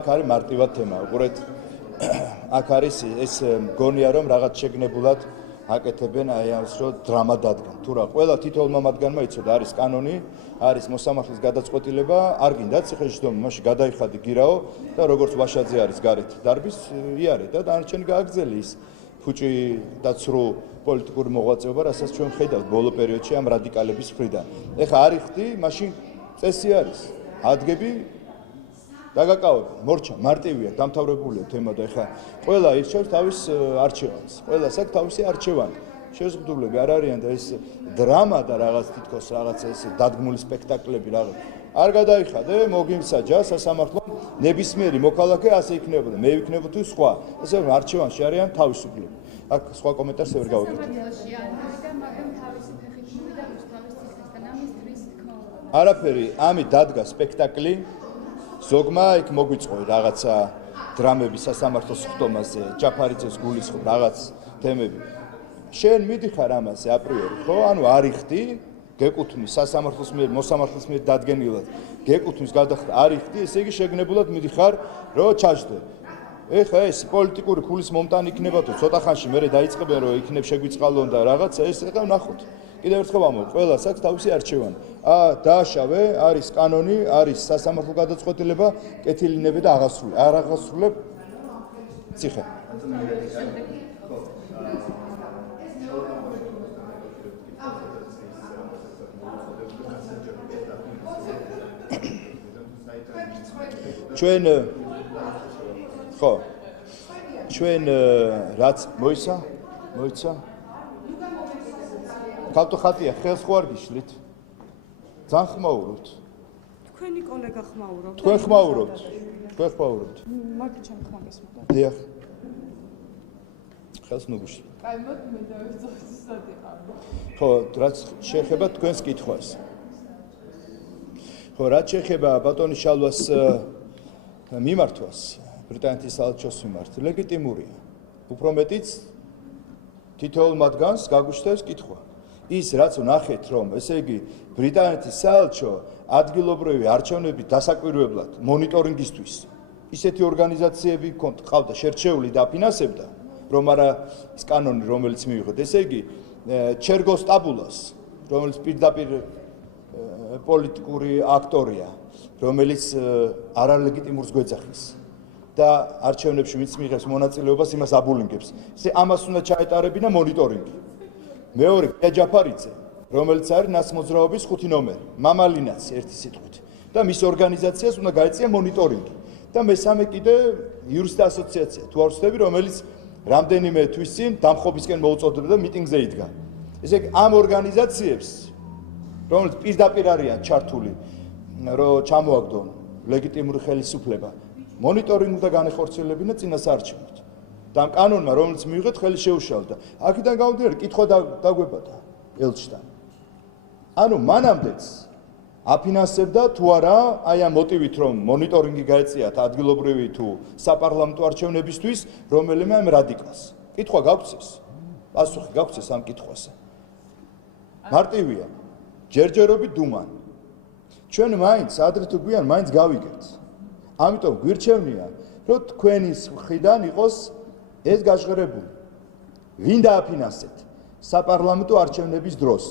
Akari მარტივად თემა. უყურეთ, აქ არის ეს მგონია რომ რაღაც შეგნებულად აკეთებენ აი ამას რომ დრამა დადგან. თუ რა, ყველა თითოეულმა მათგანმა იცოდა არის კანონი, არის მოსამართლის გადაწყვეტილება, არ გინდათ ციხეშდომი, მაშინ გადაიხადი გირაო და როგორც ვაშაძე არის გარეთ დარბის იარე და დანარჩენი გააგრძელი ის ფუჭი და ცრუ პოლიტიკური მოღვაწეობა, რასაც ჩვენ ხედავთ ბოლო პერიოდში ამ რადიკალების მხრიდან. ეხლა არ იხდი, მაშინ წესი არის. ადგები დაგაკავებ, მორჩა, მარტივია, დამთავრებულია თემა და ეხლა ყველა ირჩევს თავის არჩევანს. ყველას აქვს თავისი არჩევანი. შეზღუდულები არ არიან და ეს დრამა და რაღაც თითქოს რაღაც ეს დადგმული სპექტაკლები რაღაც. არ გადაიხადე, მოგიმსაჯა სასამართლომ ნებისმიერი მოქალაქე ასე იქნებოდა. მე ვიქნებო თუ სხვა. ესე რომ არჩევანში არიან თავისუფლები. აქ სხვა კომენტარს ვერ გავაკეთებ. არაფერი, ამით დადგა სპექტაკლი. ზოგმა იქ მოგვიწყო რაღაცა დრამები სასამართლოს ხტომაზე, ჯაფარიძეს გულისხმობ რაღაც თემები. შენ მიდიხარ ამაზე აპრიორი, ხო? ანუ არ იხდი, გეკუთვნის სასამართლოს მიერ, მოსამართლის მიერ დადგენილად, გეკუთვნის გადახდა არ იხდი, ესე იგი შეგნებულად მიდიხარ, რომ ჩაჯდე. ეხლა ეს პოლიტიკური ფულის მომტანი იქნება თუ ცოტა ხანში მერე დაიწყებენ რომ იქნებ შეგვიწყალონ და რაღაცა ეს ეხლა ვნახოთ. კიდევ ერთხელ ვამბობ, ყველას აქვს თავისი არჩევანი. დააშავე, არის კანონი, არის სასამართლო გადაწყვეტილება, კეთილინები და აღასრულე. არ აღასრულებ ციხე. ჩვენ ხო ჩვენ რაც მოიცა ქალთო ხატია ხელს ხო არ გიშლით ძალიან ხმაურობთ თქვენი კოლეგა ხმაურობთ თქვენ ხმაურობთ მაგით ჩემ ხმა გესმოდა დიახ ხელს ნუგუში აი მოდ მე დავიწყოთ ხო რაც შეეხება თქვენს კითხვას ხო რაც შეეხება ბატონის შალვას მიმართვას ბრიტანეთის საელჩოს მიმართ ლეგიტიმურია. უფრო მეტიც თითოეულ მათგანს გაგუჩნდებს კითხვა. ის რაც ვნახეთ რომ ესე იგი ბრიტანეთის საელჩო ადგილობრივი არჩევნების დასაკვირვებლად მონიტორინგისთვის ისეთი ორგანიზაციები ყავდა შერჩეული და აფინანსებდა რომ არა ის კანონი რომელიც მიიღოთ ესე იგი ჩერგოს ტაბულას რომელიც პირდაპირ პოლიტიკური აქტორია რომელიც არალეგიტიმურს გვეძახის და არჩევნებში ვინც მიიღებს მონაწილეობას იმას აბულინგებს. ესე ამას უნდა ჩაეტარებინა მონიტორინგი. მეორე ჯაფარიძე, რომელიც არის ნაცმოძრაობის 5 ნომერი, მამალინაც ერთი სიტყვით და მის ორგანიზაციას უნდა გაეწია მონიტორინგი. და მესამე კიდე იურისტთა ასოციაცია, თუ არ ვცდები, რომელიც რამდენიმე თვის წინ დამხობისკენ მოუწოდებდა და მიტინგზე იდგა. ესე იგი ამ ორგანიზაციებს, რომელიც პირდაპირ არიან ჩართული, რომ ჩამოაგდონ ლეგიტიმური ხელისუფლება მონიტორინგი და განეხორციელებინა წინასაარჩევნოდ. და ამ კანონმა, რომელიც მიიღეთ, ხელი შეუშალდა. აქედან გამომდინარე, კითხვა დაგვებოდა ელჩთან. ანუ მანამდეც აფინანსებდა თუ არა, აი ამ მოტივით, რომ მონიტორინგი გაეწიათ ადგილობრივი თუ საპარლამენტო არჩევნებისთვის, რომელიმე ამ რადიკალს. კითხვა გაგვცეს. პასუხი გაგვცეს ამ კითხვაზე. მარტივია. ჯერჯერობით დუმან. ჩვენ მაინც ადრე თუ გვიან მაინც გავიგებთ. ამიტომ გვირჩევნია, რომ თქვენის მხრიდან იყოს ეს გაჟღერებული. ვინ დააფინანსეთ საპარლამენტო არჩევნების დროს,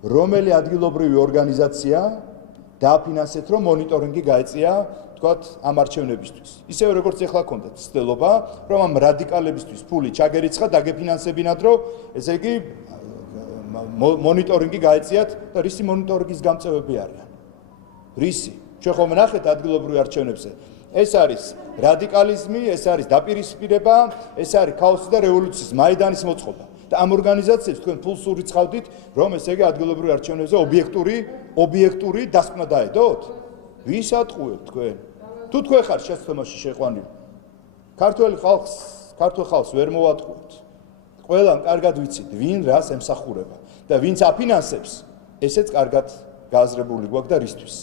რომელი ადგილობრივი ორგანიზაცია დააფინანსეთ, რომ მონიტორინგი გაეწია, თქვათ, ამ არჩევნებისთვის. ისევე როგორც ეხლა გქონდათ ცდილობა, რომ ამ რადიკალებისთვის ფული ჩაგერიცხა, დაგეფინანსებინათ, რომ ესე იგი მონიტორინგი გაეწიათ და რისი მონიტორინგის გამწევები არიან. რისი? ჩვენ ხომ ნახეთ ადგილობრივ არჩევნებზე. ეს არის რადიკალიზმი, ეს არის დაპირისპირება, ეს არის ქაოსი და რევოლუციის მაიდანის მოწყობა. და ამ ორგანიზაციებს თქვენ ფულს ურიცხავდით, რომ ესე იგი ადგილობრივ არჩევნებზე ობიექტური დასკვნა დაედოთ? ვის ატყუებთ თქვენ? თუ თქვენ ხართ შეცდომაში შეყვანილი. ქართულ ხალხს ვერ მოვატყუებთ. ყველამ კარგად ვიცით, ვინ რას ემსახურება და ვინც აფინანსებს, ესეც კარგად გააზრებული გვაქვს და რისთვის.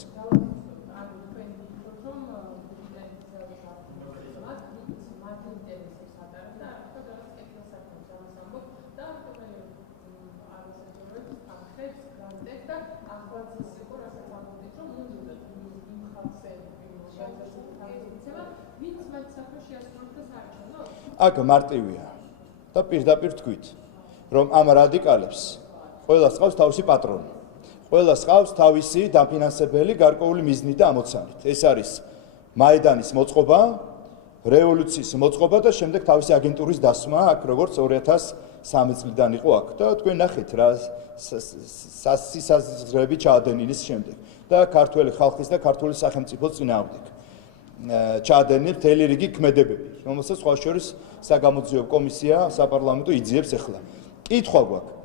ვინ აქ მარტივია და პირდაპირ თქვით, რომ ამ რადიკალებს ყველას ყავს თავისი პატრონი. ყველას ყავს თავისი დაფინანსებელი გარკვეული მიზნით და ამოცანით. ეს არის მაიდანის მოწყობა, რევოლუციის მოწყობა და შემდეგ თავისი აგენტურის დასმა, აქ როგორც 2013 წლიდან იყო აქ და თქვენ ნახეთ რა სასიზღვრები ჩაადენილის შემდეგ და ქართველი ხალხის და ქართული სახელმწიფოს წინააღმდეგ. ჩაადენილ მთელი რიგი ქმედებები, რომელსაც სხვა შორის საგამოძიებო კომისია საპარლამენტო იძიებს ახლა. კითხვა გვაქვს.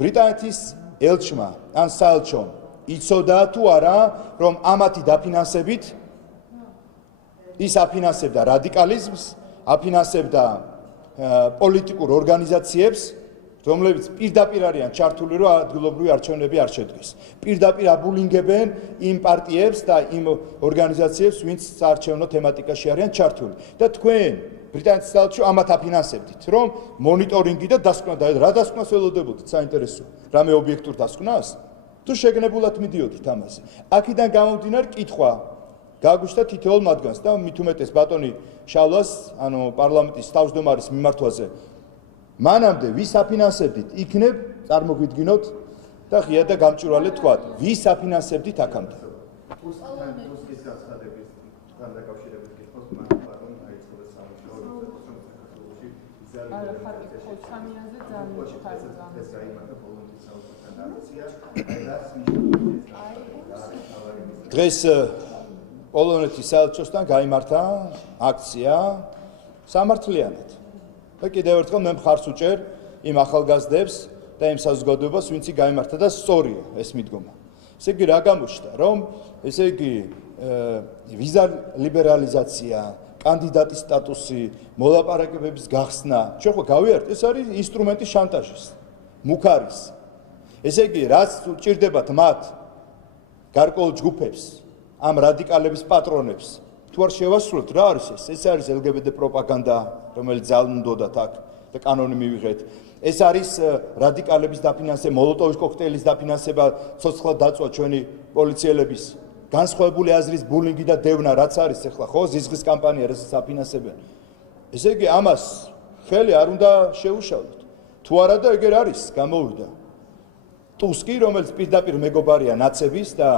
ბრიტანეთის ელჩმა ან საელჩომ იცოდა თუ არა, რომ ამათი დაფინანსებით ის აფინანსებდა რადიკალიზმს, აფინანსებდა პოლიტიკურ ორგანიზაციებს, რომლებიც პირდაპირ არიან ჩართული, რომ ადგილობრივი არჩევნები არ შედგეს. პირდაპირ აბულინგებენ იმ პარტიებს და იმ ორგანიზაციებს, ვინც საარჩევნო თემატიკაში არიან ჩართული. და თქვენ ბრიტანეთის საელჩო ამათ აფინანსებდით, რომ მონიტორინგი და დასკვნა და რა დასკვნას ველოდებოდით, საინტერესოა. რამე ობიექტურ დასკვნას? თუ შეგნებულად მიდიოდით ამაზე. აქედან გამომდინარე კითხვა გაგვიშთა თითოეულ მათგანს და მით უმეტეს ბატონი შავლას, ანუ პარლამენტის თავმჯდომარის მიმართვაზე. მანამდე ვის აფინანსებდით, იქნებ წარმოგვიდგინოთ და ღია და გამჭვირვალე თქვათ, ვის აფინანსებდით აქამდე. დღეს პოლონეთის საელჩოსთან გაიმართა აქცია სამართლიანად. და კიდევ ერთხელ მე მხარს უჭერ იმ ახალგაზრდებს და იმ საზოგადოებას, ვინც გაიმართა და სწორია ეს მიდგომა. ესე იგი რა გამოჩნდა, რომ ესე იგი ვიზა ლიბერალიზაცია, კანდიდატის სტატუსი, მოლაპარაკებების გახსნა, ჩვენ ხო გავიარეთ, ეს არის ინსტრუმენტი შანტაჟის, მუქარის. ესე იგი, რაც უჭირდებათ მათ გარკვეულ ჯგუფებს, ამ რადიკალების პატრონებს, თუ არ შევასრულოთ, რა არის ეს? ეს არის LGBT პროპაგანდა, რომელიც ძალუნდოდათ აქ და კანონი მივიღეთ. ეს არის რადიკალების დაფინანსება, მოლოტოვის კოქტეილის დაფინანსება, ცოცხლად დაწვა ჩვენი პოლიციელების, განსხვავებული აზრის ბულინგი და დევნა, რაც არის ახლა, ხო, ზიზღის კამპანია, რასაც აფინანსებენ. ესე იგი, ამას ხელი არ უნდა შეუშალოთ. თუ არა და ეგერ არის, გამოვიდა. ტუსკი, რომელიც პირდაპირ მეგობარია ნაცების და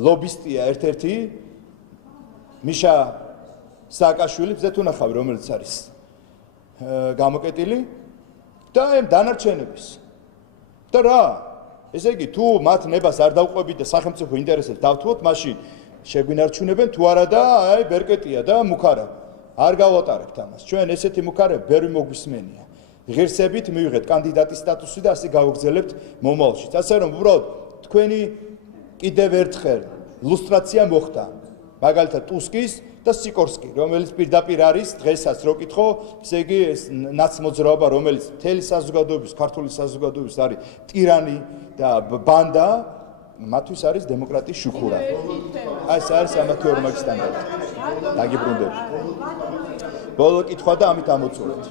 ლობისტია ერთ-ერთი მიშა სააკაშვილის ზეთ უნახავი, რომელიც არის გამოკეტილი და ამ დანარჩენების. და რა? ესე იგი, თუ მათ ნებას არ დავყვებით და სახელმწიფო ინტერესებს დავთუოთ, მაშინ შეგვინარჩუნებენ თუ არა და აი ბერკეტია და მუქარა. არ გავატარებთ ამას. ჩვენ ესეთი მუქარები ბევრი მოგვისმენია. ღირსებით მივიღეთ კანდიდატის სტატუსი და ასე გავაგზავნებთ მომავალში. ასე რომ უბრალოდ თქვენი კიდევ ერთხელ ლუსტრაცია მოხდა. მაგალითად ტუსკის და სიკორსკი, რომელიც პირდაპირ არის დღესაც რო კითხო, ესე იგი ეს ნაცმოძრაობა, რომელიც მთელი საზოგადოების, ქართული საზოგადოების არის ტირანი და ბანდა, მათთვის არის დემოკრატიის შუქურა. აი ეს არის ამათი ორმაგი სტანდარტი. დაგიბრუნდები. ბოლო კითხვა და ამით ამოწურეთ.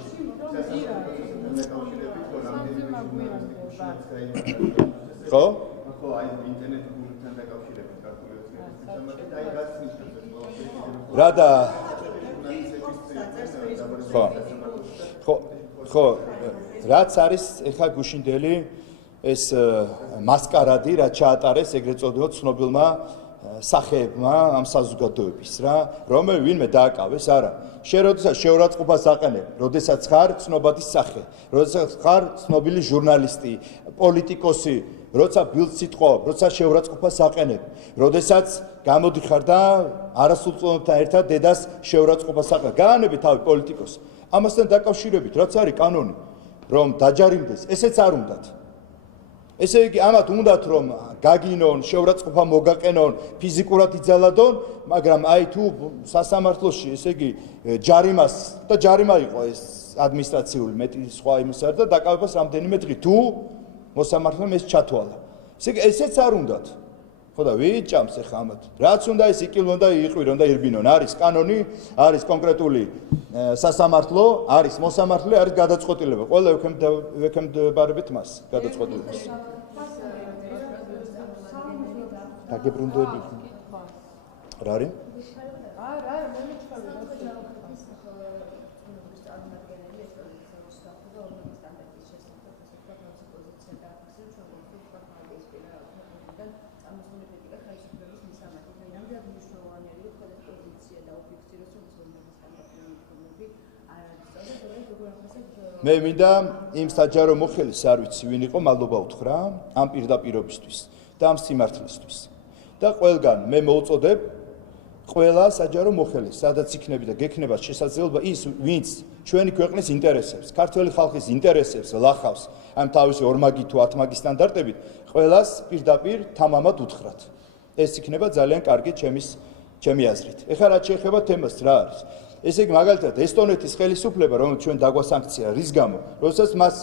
ხო? რადა ხო რაც არის ეხა გუშინდელი ეს მასკარადი რა ჩაატარეს ეგრეთ წოდებული ცნობილმა სახეებმა ამ საზოგადოების რა რომელ ვინმე დააკავეს არა შენ როდესაც შეურაცხყოფას აყენებ როდესაც ხარ ცნობადის სახე როდესაც ხარ ცნობილი ჟურნალისტი პოლიტიკოსი როცა ბილდს სიტყვავ როცა შეურაცხყოფას აყენებ როდესაც გამოდიხარ და არასრულწლოვანებთან ერთად დედას შეურაცხყოფას აყენებ გაანები თავი პოლიტიკოსი ამასთან დაკავშირებით რაც არის კანონი რომ დაჯარიმდეს ესეც არ უნდათ ესე იგი ამათ უნდათ რომ გაგინონ შეურაცხყოფა მოგაყენონ ფიზიკურად იძალადონ მაგრამ აი თუ სასამართლოში ესე იგი ჯარიმას და ჯარიმა იყო ეს ადმინისტრაციული მეტი სხვა იმისა და დაკავებას რამდენიმე დღით თუ მოსამართლემ ეს ჩათვალა ესე იგი ესეც არ უნდათ ხო და ვიჭამს ახლა ამათ რაც უნდა ეს იკილონ და იყვირონ და ირბინონ არის კანონი არის კონკრეტული სასამართლო არის მოსამართლე არის გადაწყვეტილება ყველა ვექემდებარებით მას გადაწყვეტილებას დაგებრუნდები რა არის არა, მე მიჩვევი. მე მინდა იმ საჯარო მოხელის არ ვიცი ვინ იყო მადლობა უთხრა ამ პირდაპირობისთვის და ამ სიმართლისთვის და ყველგან მე მოვუწოდებ ყველა საჯარო მოხელის სადაც იქნება და გექნება შესაძლებლობა ის ვინც ჩვენი ქვეყნის ინტერესებს ქართული ხალხის ინტერესებს ლახავს ამ თავისი ორმაგი თუ ათმაგი სტანდარტებით ყველას პირდაპირ თამამად უთხრათ ეს იქნება ძალიან კარგი ჩემი აზრით ეხლა რაც შეეხება თემას რა არის ესე იგი მაგალითად ესტონეთის ხელისუფლება რომელიც ჩვენ დაგვასანქცია რის გამო როდესაც მას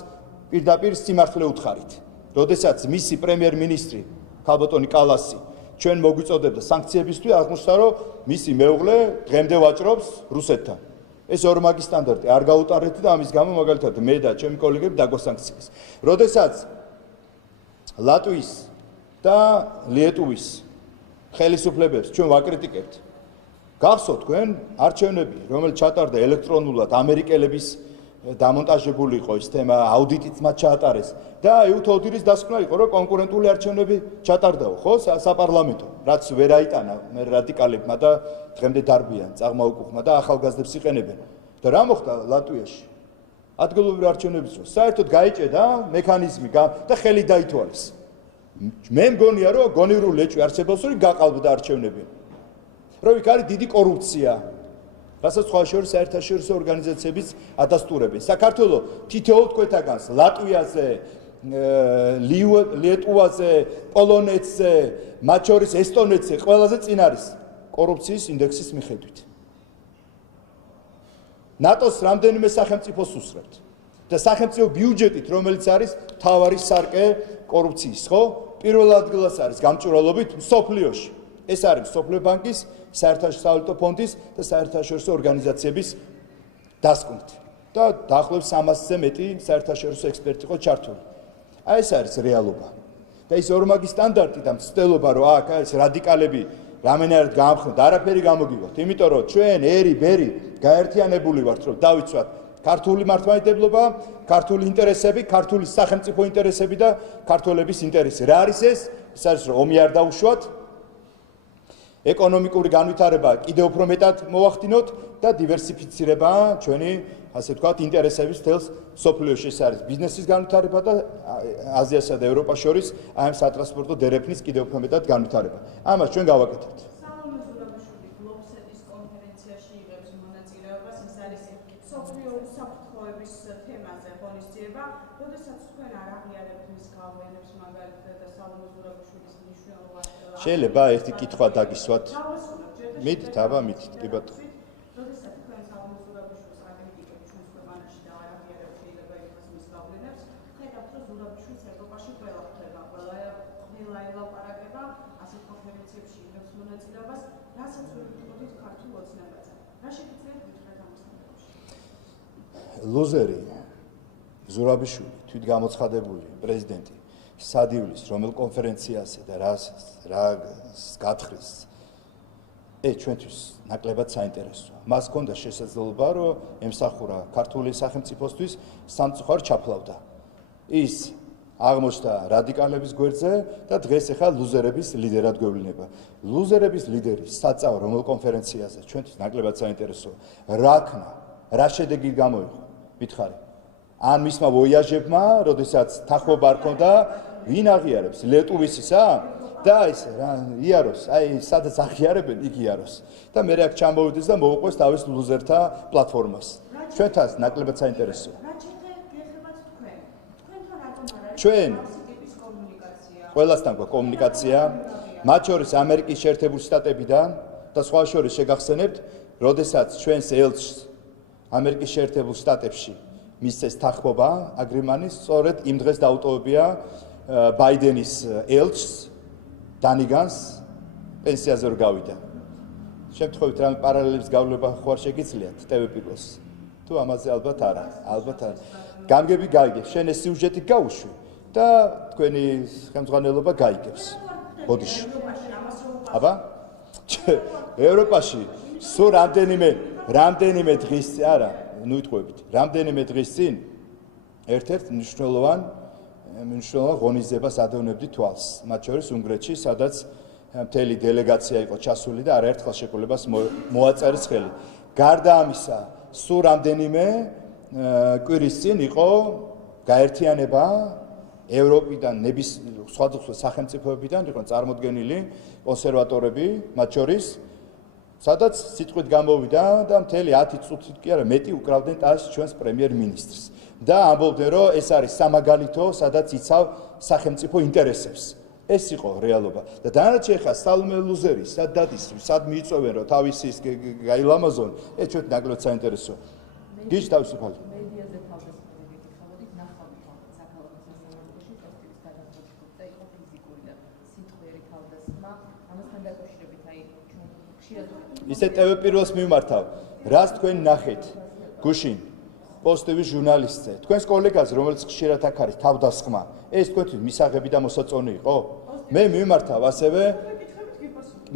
პირდაპირ სიმართლე უთხარით როდესაც მისი პრემიერ-მინისტრი ქალბატონი კალასი ჩვენ მოგვიწოდებდა სანქციებისთვის აღმოჩნდა რომ მისი მეუღლე დღემდე ვაჭრობს რუსეთთან ეს ორმაგი სტანდარტი არ გაუტარეთ და ამის გამო მაგალითად მე და ჩემი კოლეგები დაგვასანქციეს როდესაც ლატვიის და ლიეტუვის ხელისუფლებებს ჩვენ ვაკრიტიკებთ გახსოვთ თქვენ არჩევნები რომელიც ჩატარდა ელექტრონულად ამერიკელების დამონტაჟებული იყო ის თემა აუდიტიც მათ ჩაატარეს და EU-ის დასკვნა იყო რომ კონკურენტული არჩევნები ჩატარდაო ხო საპარლამენტო რაც ვერ აიტანა მე რადიკალებმა და დღემდე დარბიან წაღმაუკუხმა და ახალგაზრდებს იყენებენ და რა მოხდა ლატვიაში ადგილობრივი არჩევნების დროს საერთოდ გაიჭედა მექანიზმი და ხელი დაითვალეს მე მგონია რომ გონივრული ლეჭვი არსებობს რომ გაყალბდა არჩევნები რომ იქ არის დიდი კორუფცია რასაც სხვა შორის საერთაშორისო ორგანიზაციებიც ადასტურებენ საქართველოს თითოეულ თქვენთაგანს ლატვიაზე ლიეტუვაზე პოლონეთზე მათ შორის ესტონეთზე ყველაზე წინ არის კორუფციის ინდექსის მიხედვით ნატოს რამდენიმე სახელმწიფოს უსწრებთ და სახელმწიფო ბიუჯეტით რომელიც არის მთავარი სარკე კორუფციის ხო პირველ ადგილას არის გამჭვირვალობით მსოფლიოში ეს არის მსოფლიო ბანკის საერთაშორისო ფონდის და საერთაშორისო ორგანიზაციების დასკვნით და დაახლოებით 300-ზე მეტი საერთაშორისო ექსპერტი იყო ჩართული. აი ეს არის რეალობა. და ის ორმაგი სტანდარტი და მცდელობა რომ აქ ეს რადიკალები რამენერად გაამხნევთ, არაფერი გამოგივათ, იმიტომ რომ ჩვენ ერი-ბერი გაერთიანებული ვართ, რომ დავიცვათ ქართული მართლმადიდებლობა, ქართული ინტერესები, ქართული სახელმწიფო ინტერესები და ქართველების ინტერესი. რა არის ეს? ეს არის რომ ომი არ დაუშვათ ეკონომიკური განვითარება კიდევ უფრო მეტად მოვახდინოთ და დივერსიფიცირება ჩვენი ასე ვთქვათ ინტერესების თელს სოფლიოში ეს არის ბიზნესის განვითარება და აზიასა და ევროპას შორის ამ სატრანსპორტო დერეფნის კიდევ უფრო მეტად განვითარება. ამას ჩვენ გავაკეთებთ. შეიძლება ერთი კითხვა დაგისვათ. მიდით, აბა, მიდით, კი ბატონო. როდესაც თქვენ ზურაბიშვილს აგენტიკებს ჩვენს ქვეყანაში და არაღიარებთ შეიძლება იმას გავლენებს, ხედავთ რომ ზურაბიშვილს ევროპაში ყველა ხდება, ყველა ელაპარაკება ასეთ კონფერენციებში იღებს მონაწილეობას, რასაც ვერ ვიტყოდით ქართულ ოცნებაზე. რა შეგიძლიათ გითხრათ ამ საკითხებში? ლუზერი ზურაბიშვილი თვითგამოცხადებული პრეზიდენტი სადივლის რომელ კონფერენციაზე და რა გათხრის ჩვენთვის ნაკლებად საინტერესოა. მას ჰქონდა შესაძლებლობა რომ ემსახურა ქართული სახელმწიფოსთვის სამწუხაროდ ჩაფლავდა. ის აღმოჩნდა რადიკალების გვერდზე და დღეს ახლა ლუზერების ლიდერად გვევლინება. ლუზერების ლიდერი საწავ რომელ კონფერენციაზე ჩვენთვის ნაკლებად საინტერესოა. რა ქნა, რა შედეგი გამოიღო? მითხარი. ან მისმა ვოიაჟებმა, როდესაც თანხმობა არ ქონდა, ვინ აღიარებს? ლეტუვისისა? და ეს რა იაროს, აი სადაც აღიარებენ, იქ იაროს. და მე აქ ჩამოვიდეს და მოვუყვეს თავის ლუზერთა პლატფორმას. ჩვენთანაც ნაკლებად საინტერესოა. რა შეგეხებათ თქვენ? თქვენთან რატომ არ არის ჩვენ ტიპის კომუნიკაცია? ყველასთან გვაქვს კომუნიკაცია, მათ შორის ამერიკის შეერთებული შტატებიდან და სხვა შორის შეგახსენებთ, როდესაც ჩვენს ელჩს ამერიკის შეერთებულ შტატებში მისცეს თანხმობა აგრიმანის, სწორედ იმ დღეს დაუტოვებია ბაიდენის ელჩს დანიგანს პენსიაზე რო გავიდა. შემთხვევით რამე პარალელების გავლება ხوار შეგიძლიათ TV პირველს. თუ ამაზე ალბათ არა, ალბათ არა. გამგები გაიგებს, შენ ეს სიუჟეტი გაუშვი და თქვენი ხელმძღვანელობა გაიგებს. ბოდიში. აბა? ევროპაში სულ რამდენიმე დღის წინ, არა, ნუ იტყვებით, რამდენიმე დღის წინ ერთ-ერთ მნიშვნელოვან ღონისძიებას ადევნებდი თვალს, მათ შორის უნგრეთში, სადაც მთელი დელეგაცია იყო ჩასული და არაერთხელ შეკვეთებას მოაწერეს ხელი. გარდა ამისა, სულ რამდენიმე კვირის წინ იყო გაერთიანება ევროპიდან, სხვადასხვა სახელმწიფოებიდან იყო წარმოდგენილი კონსერვატორები, მათ შორის, სადაც სიტყვით გამოვიდა და მთელი 10 წუთით კი არა, მეტი უკრავდნენ ტას ჩვენს პრემიერ-მინისტრს. და ამბობდნენ, რომ ეს არის სამაგალითო, სადაც იცავ სახელმწიფო ინტერესებს. ეს იყო რეალობა. და დანარჩენი ხა სალმე ლუზერი, სად დადის, სად მიიწევენ, რომ თავისი ის გაილამაზონ, ეს ჩვენ ნაკლებ საინტერესო. გიჟ თავისუფალი. მედიაზე თავდასხმები გითხავდით, ნახავთ საქალაქო სასამართლოში პოსტების გადახდით და იყო ფიზიკური და სიტყვიერი თავდასხმა. ამასთან დაკავშირებით აი ჩვენ ხშირად ისე TV პირველს მიმართავ. რას თქვენ ნახეთ? გუშინ პოსტების ჟურნალისტზე, თქვენს კოლეგაზე, რომელიც ხშირად აქ არის, თავდასხმა. ეს თქვენთვის მისაღები და მოსაწონი იყო? მე მიმართავ ასევე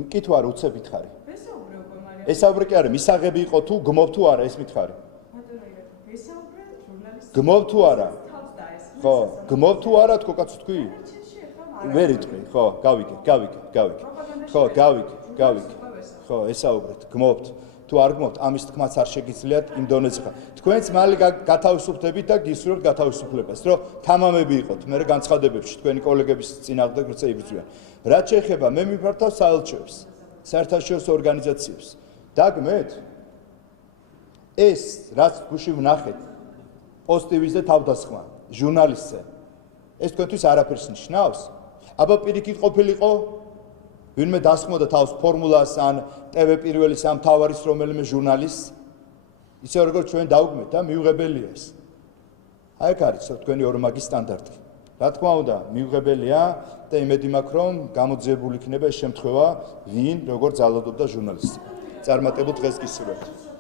მკითხვა არ უცებ ითხარი. ესაუბრე კი არა, მისაღები იყო თუ გმობ თუ არა, ეს მითხარი. გმობ თუ არა? ხო, გმობ თუ არა თქო კაცო თქვი? ვერ იტყვი, ხო, გავიგე. ხო, გავიგე. ხო, ესაუბრეთ, გმობთ. თუ არ გმობთ, ამის თქმაც არ შეგიძლიათ იმ დონეზე ხარ. თქვენც მალე გათავისუფლდებით და გისურვებთ გათავისუფლებას, რომ თამამები იყოთ. მე განცხადებებში თქვენი კოლეგების წინააღმდეგ როცა იბრძვიან. რაც შეეხება, მე მიმართავ საელჩოებს, საერთაშორისო ორგანიზაციებს. დაგმეთ? ეს, რაც გუშინ ვნახეთ, პოსტივიზე თავდასხმა, ჟურნალისტზე. ეს თქვენთვის არაფერს ნიშნავს? აბა პირიქით ყოფილიყო? ვინმე დასხმოდა თავს ფორმულას ან TV პირველის ამ თავარის რომელიმე ჟურნალისტს, ისე როგორც ჩვენ დავგმეთ და მიუღებელია ეს. აი აქ არის თქვენი ორმაგი სტანდარტი. რა თქმა უნდა, მიუღებელია და იმედი მაქვს, რომ გამოძიებული იქნება ეს შემთხვევა, ვინ როგორ ძალადობდა ჟურნალისტს. წარმატებულ დღეს გისურვებთ.